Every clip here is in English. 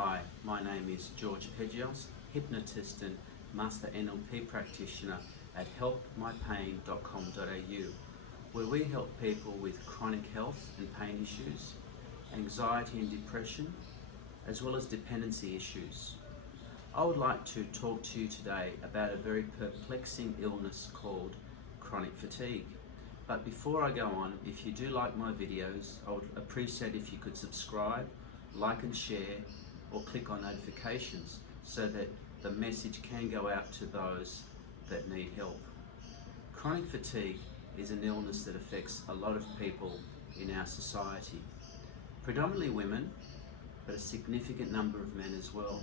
Hi, my name is George Pegios, hypnotist and master NLP practitioner at helpmypain.com.au, where we help people with chronic health and pain issues, anxiety and depression, as well as dependency issues. I would like to talk to you today about a very perplexing illness called chronic fatigue. But before I go on, if you do like my videos, I would appreciate if you could subscribe, like and share, or click on notifications so that the message can go out to those that need help. Chronic fatigue is an illness that affects a lot of people in our society, predominantly women, but a significant number of men as well.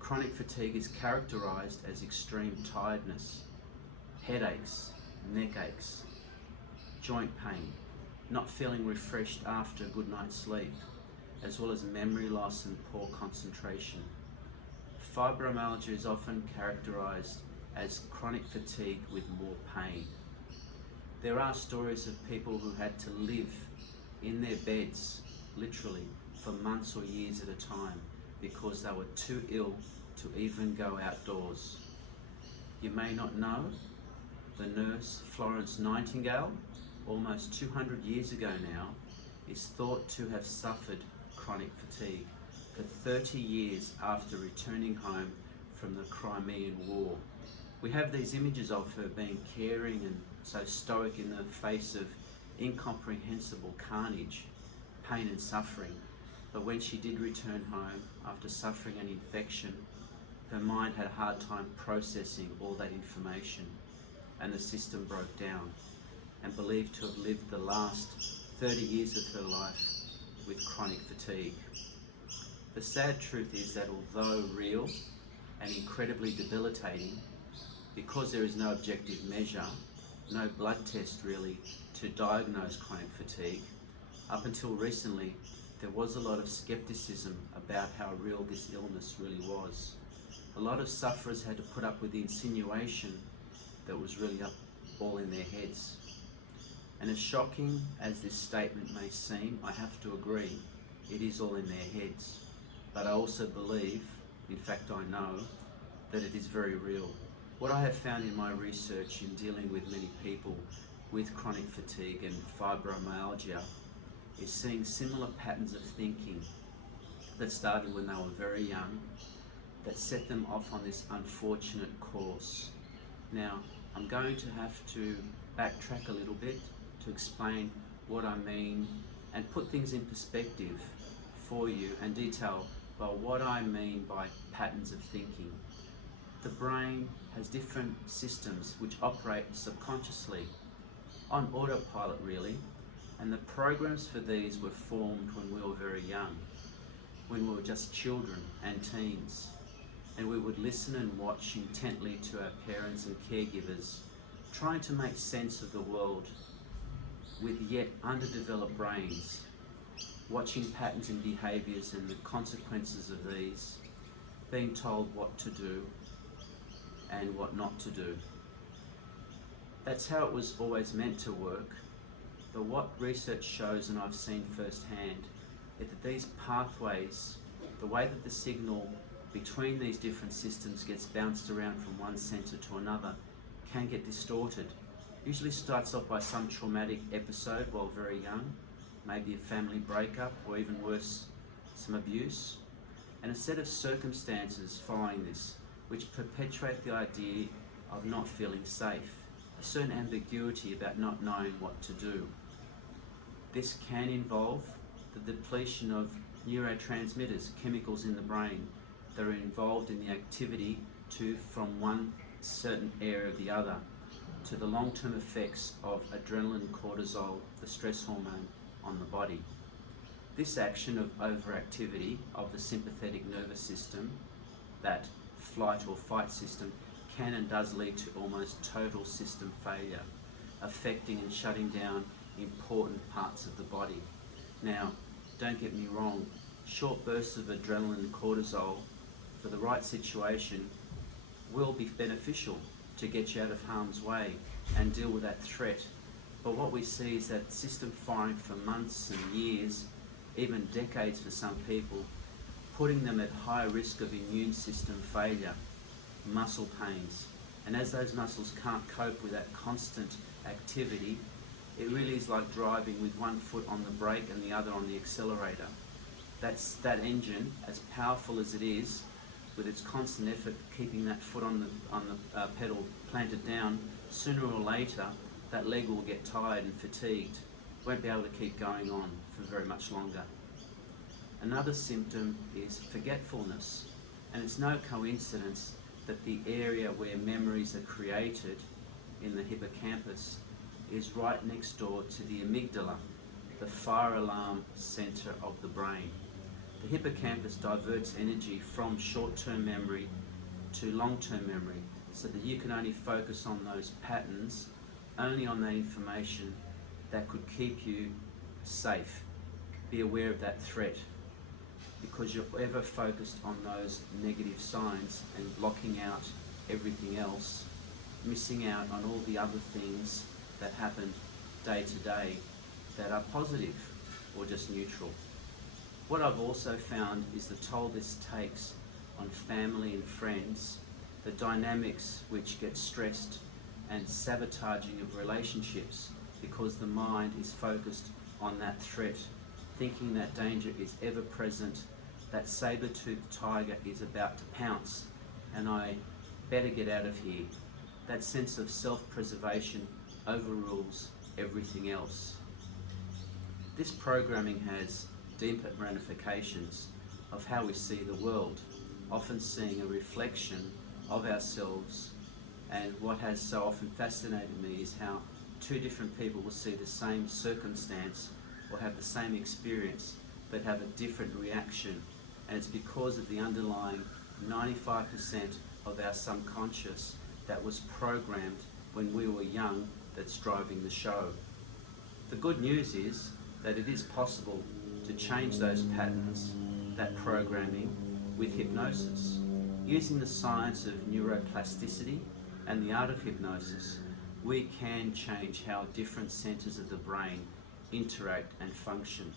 Chronic fatigue is characterized as extreme tiredness, headaches, neck aches, joint pain, not feeling refreshed after a good night's sleep, as well as memory loss and poor concentration. Fibromyalgia is often characterized as chronic fatigue with more pain. There are stories of people who had to live in their beds, literally, for months or years at a time because they were too ill to even go outdoors. You may not know, the nurse Florence Nightingale, almost 200 years ago now, is thought to have suffered chronic fatigue for 30 years after returning home from the Crimean War. We have these images of her being caring and so stoic in the face of incomprehensible carnage, pain and suffering. But when she did return home after suffering an infection, her mind had a hard time processing all that information, and the system broke down, and believed to have lived the last 30 years of her life with chronic fatigue. The sad truth is that although real and incredibly debilitating, because there is no objective measure, no blood test really to diagnose chronic fatigue, up until recently there was a lot of skepticism about how real this illness really was. A lot of sufferers had to put up with the insinuation that was really all in their heads. And as shocking as this statement may seem, I have to agree, it is all in their heads. But I also believe, in fact I know, that it is very real. What I have found in my research in dealing with many people with chronic fatigue and fibromyalgia is seeing similar patterns of thinking that started when they were very young, that set them off on this unfortunate course. Now, I'm going to have to backtrack a little bit to explain what I mean and put things in perspective for you and detail by what I mean by patterns of thinking. The brain has different systems which operate subconsciously, on autopilot really, and the programs for these were formed when we were very young, when we were just children and teens, and we would listen and watch intently to our parents and caregivers, trying to make sense of the world with yet underdeveloped brains, watching patterns in behaviours and the consequences of these, being told what to do and what not to do. That's how it was always meant to work, but what research shows, and I've seen firsthand, is that these pathways, the way that the signal between these different systems gets bounced around from one centre to another, can get distorted. Usually starts off by some traumatic episode while very young, maybe a family breakup, or even worse, some abuse, and a set of circumstances following this which perpetuate the idea of not feeling safe, a certain ambiguity about not knowing what to do. This can involve the depletion of neurotransmitters, chemicals in the brain that are involved in the activity from one certain area or the other, to the long-term effects of adrenaline, cortisol, the stress hormone on the body. This action of overactivity of the sympathetic nervous system, that flight or fight system, can and does lead to almost total system failure, affecting and shutting down important parts of the body. Now, don't get me wrong, short bursts of adrenaline and cortisol for the right situation will be beneficial to get you out of harm's way and deal with that threat. But what we see is that system firing for months and years, even decades for some people, putting them at high risk of immune system failure, muscle pains. And as those muscles can't cope with that constant activity, it really is like driving with one foot on the brake and the other on the accelerator. That engine, as powerful as it is, with its constant effort keeping that foot on the pedal planted down, sooner or later that leg will get tired and fatigued, won't be able to keep going on for very much longer. Another symptom is forgetfulness, and it's no coincidence that the area where memories are created in the hippocampus is right next door to the amygdala, the fire alarm center of the brain. The hippocampus diverts energy from short-term memory to long-term memory so that you can only focus on those patterns, only on that information that could keep you safe. Be aware of that threat, because you're ever focused on those negative signs and blocking out everything else, missing out on all the other things that happen day to day that are positive or just neutral. What I've also found is the toll this takes on family and friends, the dynamics which get stressed and sabotaging of relationships because the mind is focused on that threat, thinking that danger is ever present, that saber-toothed tiger is about to pounce and I better get out of here. That sense of self-preservation overrules everything else. This programming has deeper ramifications of how we see the world, often seeing a reflection of ourselves. And what has so often fascinated me is how two different people will see the same circumstance or have the same experience but have a different reaction. And it's because of the underlying 95% of our subconscious that was programmed when we were young that's driving the show. The good news is that it is possible to change those patterns, that programming, with hypnosis. Using the science of neuroplasticity and the art of hypnosis, we can change how different centers of the brain interact and function,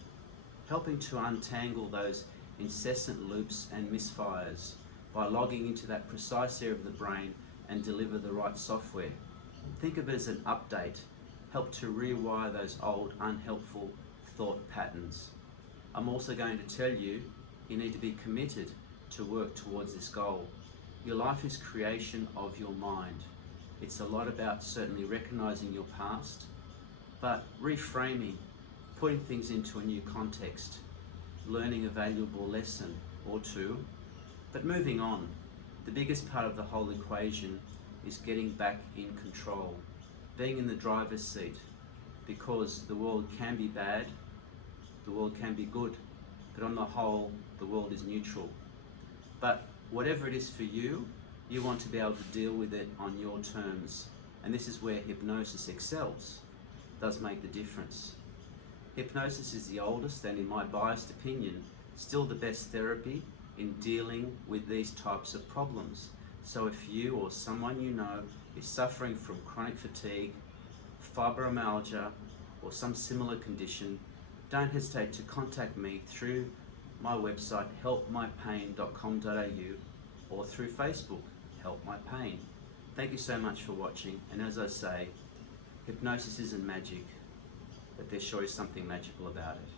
helping to untangle those incessant loops and misfires by logging into that precise area of the brain and deliver the right software. Think of it as an update, help to rewire those old unhelpful thought patterns. I'm also going to tell you, you need to be committed to work towards this goal. Your life is creation of your mind. It's a lot about certainly recognizing your past, but reframing, putting things into a new context, learning a valuable lesson or two, but moving on. The biggest part of the whole equation is getting back in control, being in the driver's seat, because the world can be bad, the world can be good, but on the whole, the world is neutral. But whatever it is for you, you want to be able to deal with it on your terms. And this is where hypnosis excels, does make the difference. Hypnosis is the oldest and, in my biased opinion, still the best therapy in dealing with these types of problems. So if you or someone you know is suffering from chronic fatigue, fibromyalgia, or some similar condition, don't hesitate to contact me through my website helpmypain.com.au or through Facebook, Help My Pain. Thank you so much for watching, and as I say, hypnosis isn't magic, but there sure is something magical about it.